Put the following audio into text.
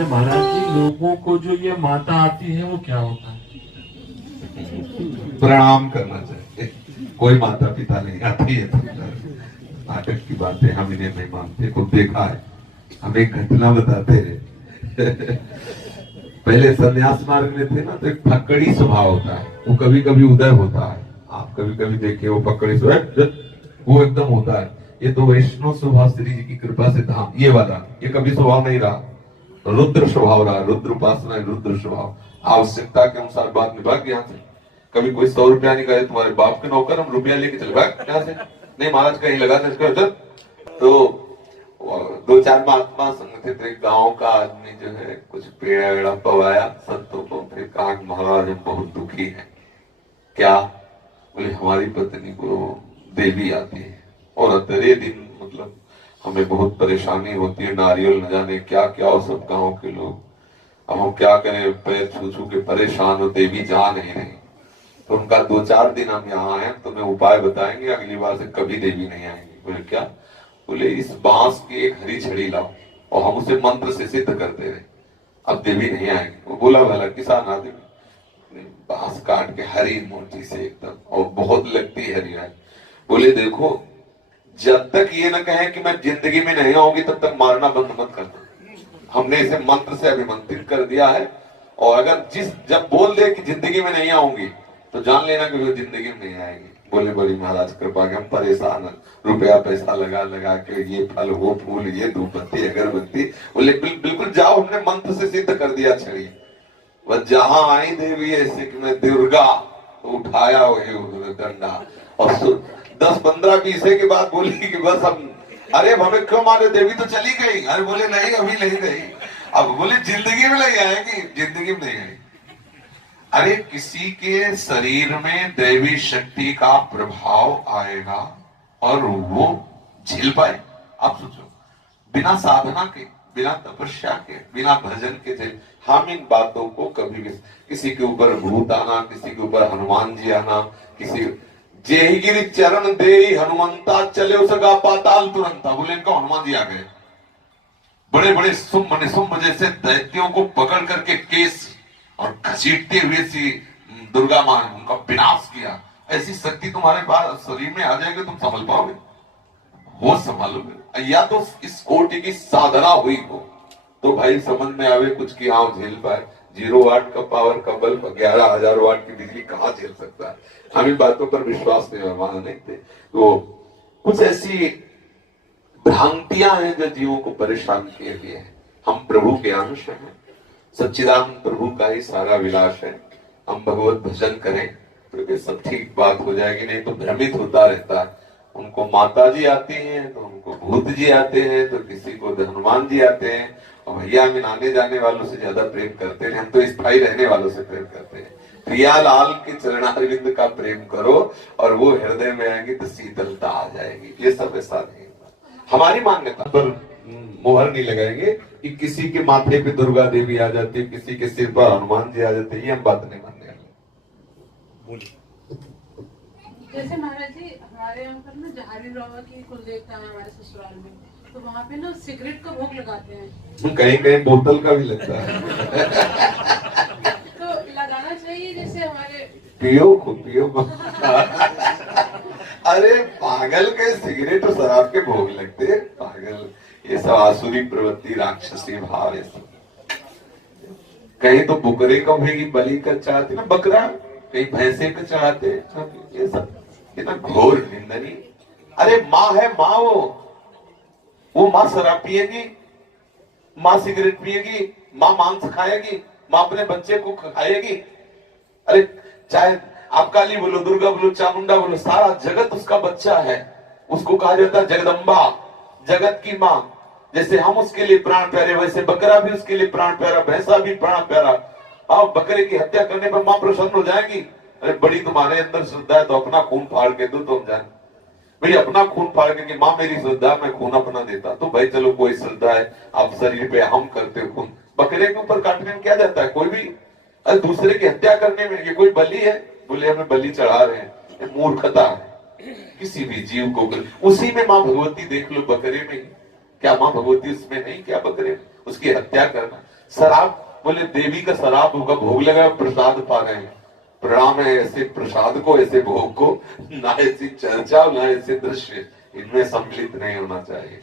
महाराज जी, लोगों को जो ये माता आती है वो क्या होता है? प्रणाम करना चाहिए। कोई माता पिता नहीं आती है तो नाटक की बातें हम इन्हें नहीं मानते। खुद देखा है, हम एक घटना बताते हैं। पहले सन्यास मार्ग में थे ना, तो एक फक्कड़ी स्वभाव होता है, वो कभी कभी उदय होता है। आप कभी कभी देखिए वो फक्कड़ी स्वभाव वो एकदम होता है। ये तो वैष्णव स्वभाव श्री जी की कृपा से था, ये वाला ये कभी स्वभाव नहीं रहा। रुद्र स्वभाव रहा, रुद्र उपासना, रुद्र स्वभाव। आवश्यकता के अनुसार बात निभा के यहाँ से कभी कोई 100 रुपया नहीं करे, तुम्हारे बाप के नौकर, हम रुपया लेके चले भाग यहाँ से, नहीं महाराज कहीं लगा था। तो दो चार महात्मा संग थे, तो एक गांव का आदमी जो है कुछ पेड़ा वेड़ा पवाया संतों को, फिर कहा महाराज हम बहुत दुखी हैं। क्या? बोले हमारी पत्नी को देवी आती है और अतरे दिन मतलब हमें बहुत परेशानी होती है, नारियल न जाने क्या क्या, और सब गांव के लोग, अब हम क्या करें, पैर छू छू के परेशान हो, देवी जा नहीं रही। तो उनका 2-4 दिन हम यहाँ हैं, तुम्हें उपाय बताएंगे, अगली बार से कभी देवी नहीं आएंगी। बोले क्या? बोले इस बांस की एक हरी छड़ी लाओ और हम उसे मंत्र से सिद्ध करते रहे, अब देवी नहीं आएगी। वो बोला भला किसान आदमी, बांस काट के हरी मोटी से एकदम, और बहुत लगती हरी है। बोले देखो, जब तक ये ना कहे कि मैं जिंदगी में नहीं आऊंगी तब तक मारना बंद मत करना। हमने इसे मंत्र से अभिमंत्रित कर दिया है, और अगर जब बोल दे कि जिंदगी में नहीं आऊंगी तो जान लेना कि वो जिंदगी में नहीं आएगी। बोले बड़ी महाराज कृपा के हम परेशान हैं, रुपया पैसा लगा लगा के ये फल वो फूल ये धूपबत्ती अगरबत्ती। बोले बिल्कुल जाओ, हमने मंत्र से सिद्ध कर दिया छड़ी। वह जहां आई देवी ऐसे कि मैं दुर्गा, तो उठाया वही डंडा, और 10-15 के बाद बोली कि बस हम, अरे हमें क्यों मारे, देवी तो चली गई। अरे बोले नहीं अभी नहीं गई। अब बोले जिंदगी में नहीं आएगी, जिंदगी में नहीं आई। अरे किसी के शरीर में दैवी शक्ति का प्रभाव आएगा और वो झेल पाए? आप सोचो, बिना साधना के, बिना तपस्या के, बिना भजन के झेल। हम इन बातों को कभी भी, किसी के ऊपर भूत आना, किसी के ऊपर हनुमान जी आना, किसी जेहि गिरि चरण दे हनुमंता चले सगा पाताल तुरंता। बोले इनको हनुमान जी आ गए, बड़े बड़े शुंभ निशुंभ जैसे दैत्यों को पकड़ करके केस और घसीटते हुए सी दुर्गा मां ने उनका विनाश किया। ऐसी शक्ति तुम्हारे पास शरीर में आ जाएगी, तुम संभल पाओगे? वो संभालोगे? या तो इस कोटि की साधना हुई हो तो भाई समझ में आवे कुछ कि हाँ झेल पाए। 0 वाट का पावर का बल्ब 11,000 वाट की बिजली कहाँ झेल सकता है? हम इन बातों पर विश्वास नहीं, वहां नहीं थे। तो कुछ ऐसी भ्रांतियां हैं जो जीवों को परेशान किए हुए हैं। हम प्रभु के अंश हैं, सच्चिदानंद प्रभु का ही सारा विलास है। हम भगवत भजन करें तो सब ठीक बात हो जाएगी, नहीं तो भ्रमित होता रहता है। उनको माता जी आती हैं तो उनको भूत जी आते हैं, तो किसी को हनुमान जी आते हैं, और भैया हम आने जाने वालों से ज्यादा प्रेम करते हैं, हम तो स्थायी रहने वालों से प्रेम करते हैं। प्रियालाल के चरणारविंद का प्रेम करो और वो हृदय में आएंगे तो शीतलता आ जाएगी। ये सब ऐसा नहीं, हमारी मान्यता पर मोहर नहीं लगाएंगे कि किसी के माथे पे दुर्गा देवी आ जाती है, किसी के सिर पर हनुमान जी आ जाते हैं, ये हम बात नहीं मानने वाले। जैसे महाराज जी हमारे यहाँ पर ना जहारी बाबा की कुल देवता है हमारे ससुराल में, तो वहाँ पे ना सिगरेट का भोग लगाते हैं, कहीं कहीं बोतल का भी लगता है। तो लगाना चाहिए जैसे हमारे पियो खुद पियो। अरे पागल के सिगरेट और शराब के भोग लगते, पागल। ये सब आसुरी प्रवृत्ति, राक्षसी भाव है सब। कहीं तो बुकरे का भी बलि का चढ़ाते ना, बकरा, कहीं भैंसे का चढ़ाते, ये सब इतना घोर निंदनीय। अरे माँ है, माँ वो माँ शराब पिएगी, माँ सिगरेट पिएगी, माँ मांस खाएगी, माँ अपने बच्चे को खाएगी। अरे चाहे आप काली बोलो, दुर्गा बोलो, चामुंडा बोलो, सारा जगत उसका बच्चा है। उसको कहा जाता है जगदम्बा, जगत की माँ। जैसे हम उसके लिए प्राण प्यारे, वैसे बकरा भी उसके लिए प्राण प्यारा, भैंसा भी प्राण प्यारा। आप बकरे की हत्या करने पर माँ प्रसन्न हो जाएगी। अरे बड़ी तुम्हारे अंदर श्रद्धा है तो अपना खून फाड़ के दो, तुम जान भाई, अपना खून फाड़ के कि माँ मेरी श्रद्धा, मैं खून अपना देता। तो भाई चलो कोई श्रद्धा है आप शरीर पे, हम करते खून। बकरे के ऊपर काटने में क्या जाता है? कोई भी। अरे दूसरे की हत्या करने में, ये कोई बलि है? बोले हमें बलि चढ़ा रहे हैं, ये मूर्खता है। किसी भी जीव को उसी में माँ भगवती देख लो, बकरे में ही। क्या माँ भगवती उसमें नहीं? क्या बकरे में? उसकी हत्या करना। शराब, बोले देवी का शराब का भोग लगा, प्रसाद पा गए। प्रणाम है ऐसे प्रसाद को, ऐसे भोग को, ना ऐसी चर्चा ना ऐसे दृश्य इनमें सम्मिलित नहीं होना चाहिए।